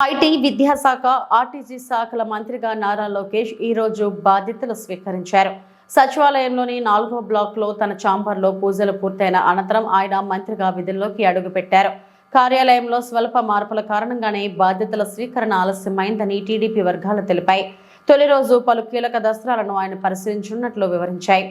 IT విద్యాశాఖ RTC శాఖల మంత్రిగా నారా లోకేష్ ఈ రోజు బాధ్యతలు స్వీకరించారు. సచివాలయంలోని నాలుగో బ్లాక్లో తన ఛాంబర్లో పూజలు పూర్తయిన అనంతరం ఆయన మంత్రిగా విధుల్లోకి అడుగుపెట్టారు. కార్యాలయంలో స్వల్ప మార్పుల కారణంగానే బాధ్యతల స్వీకరణ ఆలస్యమైందని టీడీపీ వర్గాలు తెలిపాయి. తొలి రోజు పలు కీలక దస్త్రాలను ఆయన పరిశీలించున్నట్లు వివరించాయి.